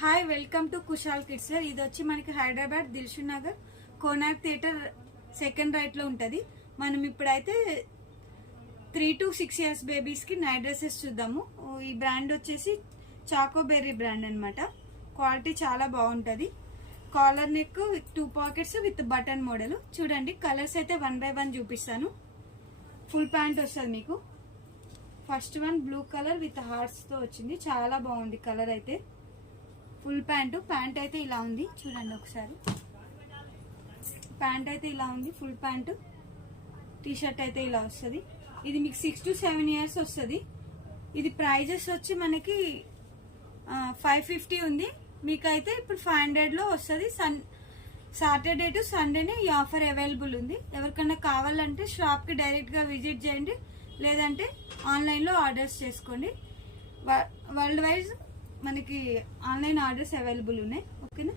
Hi welcome to Kushal kids. ఇది వచ్చి మనకి Hyderabad Dilsukh Nagar Konark theatre second right లో ఉంటది. మనం ఇప్పుడైతే 3 to 6 years బేబీస్ కి నైట్ డ్రెస్సెస్ చూద్దాము. ఈ బ్రాండ్ వచ్చేసి చాకోబెర్రీ బ్రాండ్ అన్నమాట. క్వాలిటీ చాలా బాగుంటది. Collar neck 2 pockets with button model. చూడండి కలర్స్ అయితే 1 by 1 చూపిస్తాను. ఫుల్ ప్యాంట్ వస్తుంది మీకు. First one blue colour with hearts తో వచ్చింది, చాలా బాగుంది కలర్ అయితే. ఫుల్ ప్యాంట్ అయితే ఇలా ఉంది, చూడండి ఒకసారి. ప్యాంట్ అయితే ఇలా ఉంది, ఫుల్ ప్యాంట్. టీ షర్ట్ అయితే ఇలా వస్తుంది. ఇది మీకు 6 to 7 years వస్తుంది. ఇది ప్రైజెస్ వచ్చి మనకి 550 ఉంది. మీకైతే ఇప్పుడు 500 లో వస్తుంది. సాటర్డే టు సండేనే ఈ ఆఫర్ అవైలబుల్ ఉంది. ఎవరికన్నా కావాలంటే షాప్ కి డైరెక్ట్ గా విజిట్ చేయండి, లేదంటే ఆన్లైన్ లో ఆర్డర్స్ చేసుకోండి. వరల్డ్ వైజ్ మనకి ఆన్లైన్ ఆర్డర్స్ అవైలబుల్ ఉన్నాయి. ఓకేనా.